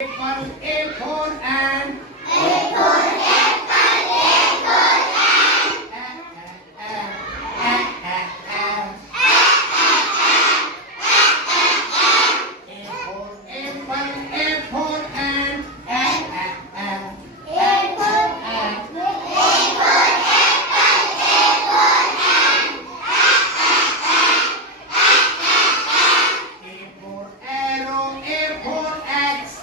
A for an. A for apple, A for ant. A for apple, A for an. A for apple, A for ant. A for arrow, A for axe.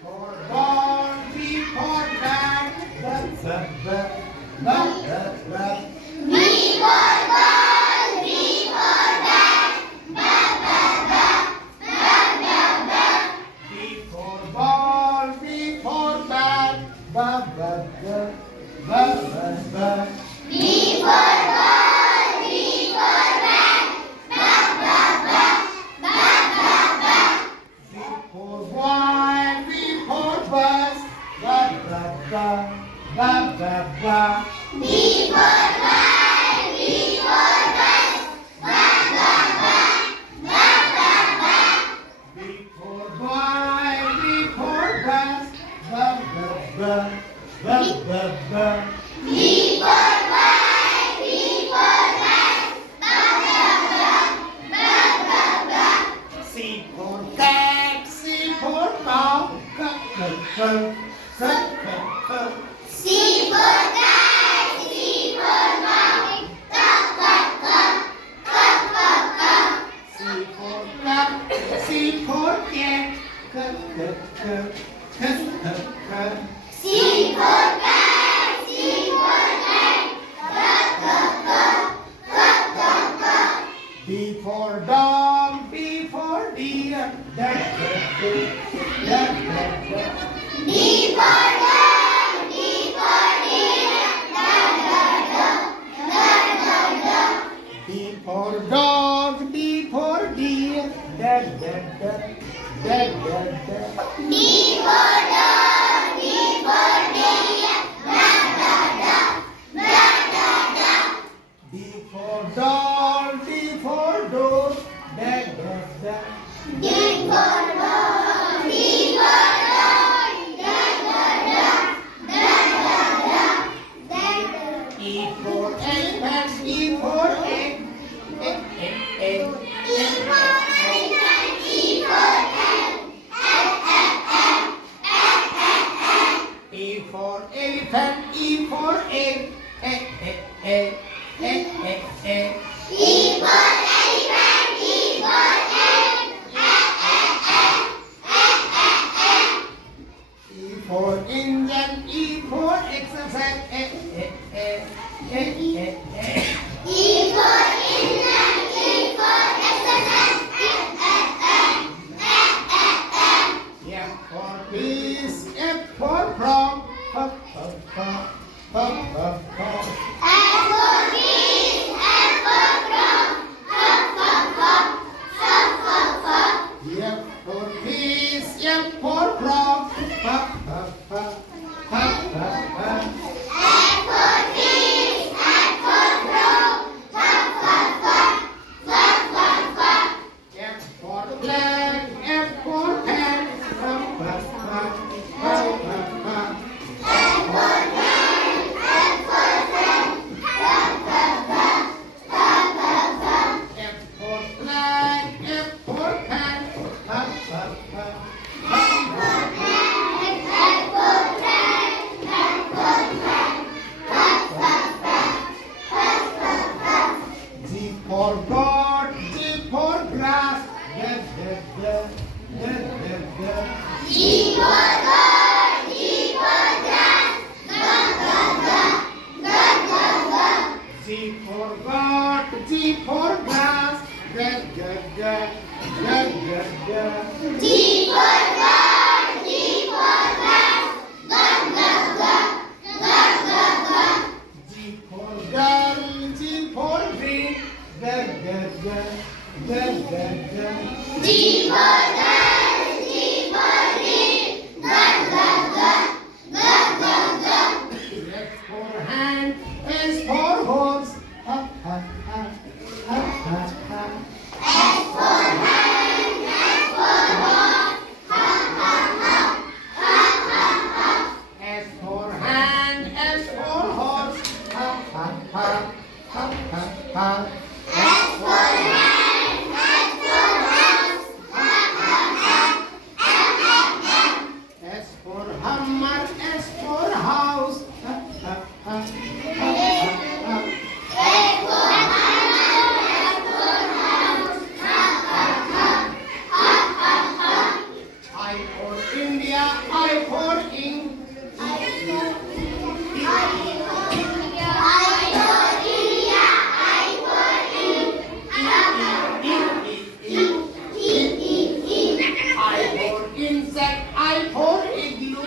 For ball, B for bag. B for ball, B for bat. B for ball, B for bat. B for ball, B for bat. B for boy, B for bus. B for ball, B for bus. B for boy, B for bus. B for ball, B for bus. C for cat, C for cow. C for cat, C for mouse. C for cat, C for cat. C for cat, C for cat. D for dog, D for deer. D for dog, D for deer. D for dog, D for deer. D for dog, D for deer. D for doll, D for door. D for dog, D for E for elephant, E for egg. E for elephant, E for egg. E for elephant, E for egg. E for elephant, E for egg. E for engine, E for exercise. E for engine, E for exercise. F for peace, F for frog. F for peace, F for frog. F for peace, F for frog. F for peace, F for frog. F for flag, F for cat. F for flag, F for cat. G for God, G for grass. G for God, G for grass. G for God, G for grass. G for God, G for grass. G for girl, G for green. G for girl, G for green. F for for hand, S for horse. Ha ha ha, ha ha ha. S for hand, S for horse. Ha ha ha, ha ha ha. S for hand, S for horse. Ha ha ha, ha ha ha. S for hand, S for horse. Ha ha ha, S for hammer, S for house. Ha ha ha, ha ha ha. S for hammer, S for house. Ha ha ha, ha ha ha. I for India, I for ink. I for insect, I for igloo.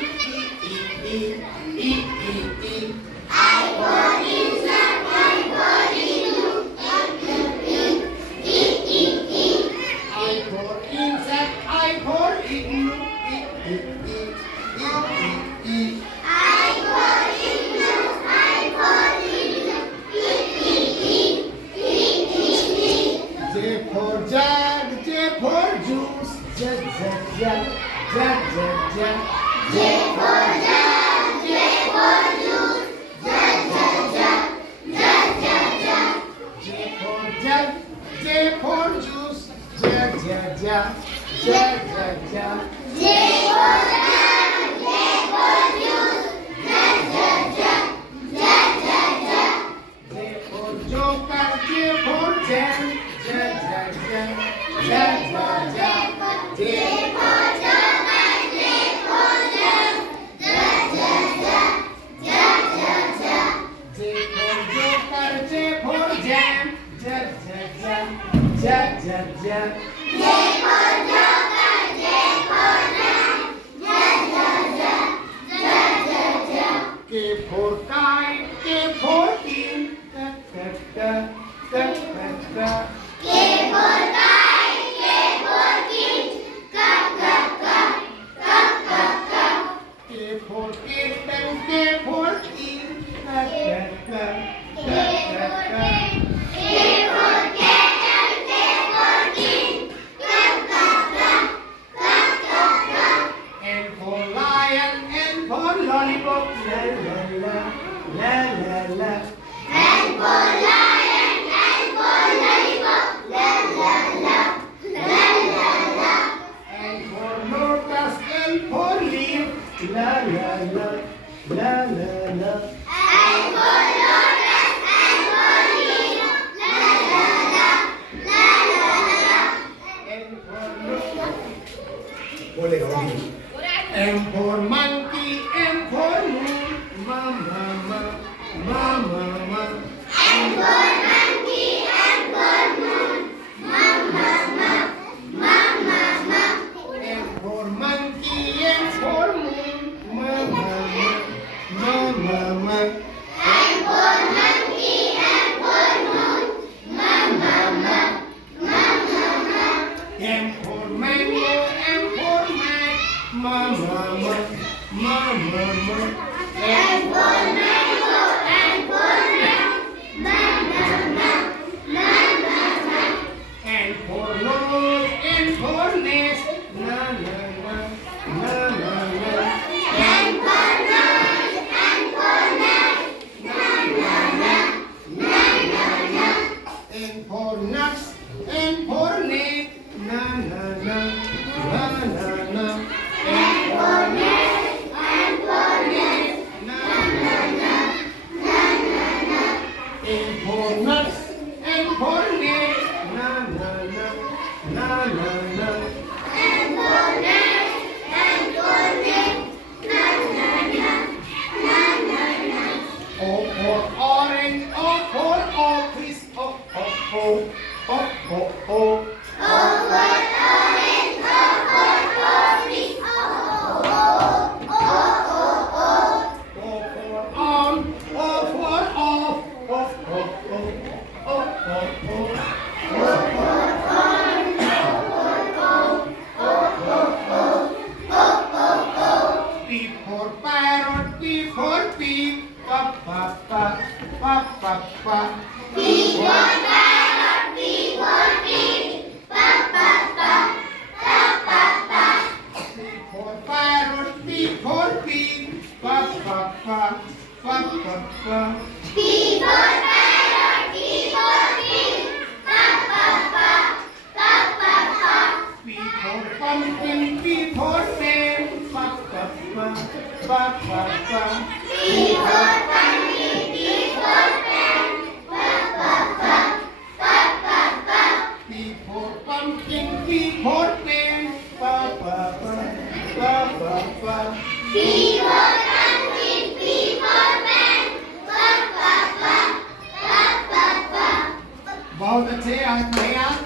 I for insect, I for igloo. J for jug, J for juice. Jug, jug, jug, jug, jug, jug. J for J for jug, J for juice. Jug, jug, jug, jug, jug, jug. J for joker, J for jam. Jug, jug, jug, jug, jug, jug. J J for joker, J for jam. Jug, jug, jug, jug, jug, jug. K for kite, K for king. Da, da, da, da, da, da. K for kitten, K for king. Da, da, da, da, da, da. N for lion, N for lollipop. La, la, la, la, la, la. N for lotus, L for leaf. La, la, la, la, la, la. N for Boleh kau ni. M for monkey, M for moon. Mama, mama, mama, mama. M for monkey, M for moon. Mama, mama, mama. M for mango, M for man. Mama, mama, mama. N for nose, N for nest. Na, na, na, na, na, na. N for nuts, N for neck. Na, na, na, na, na, na. N for neck, N for neck. Na, na, na. N for nuts, N for neck. Na, na, na, na, na, na. O for orange, O for office. O, O, O, O, O, O. O for on, O for off. O, O, O, O, O, O. P for parrot, P for pig. Pa, pa, pa, pa, pa, pa. P for parrot, P for pig. Pa, pa, pa. Pa, pa, pa. P for parrot, P for pig. Pa, pa, pa, pa, pa, pa. P for parrot, P for pig. Pa, pa, pa. Pa, pa, pa. P for pumpkin, P for pen. Pa, pa, pa, pa, pa, pa. P for pumpkin, P for pen. Pa, pa, pa. Pa, pa, pa. P for pumpkin, P for pen. Pa, pa, pa, pa, pa, pa. P for pumpkin, P for pen. Pa, pa, pa. Pa, pa, pa. बहुत अच्छे आज नहीं आप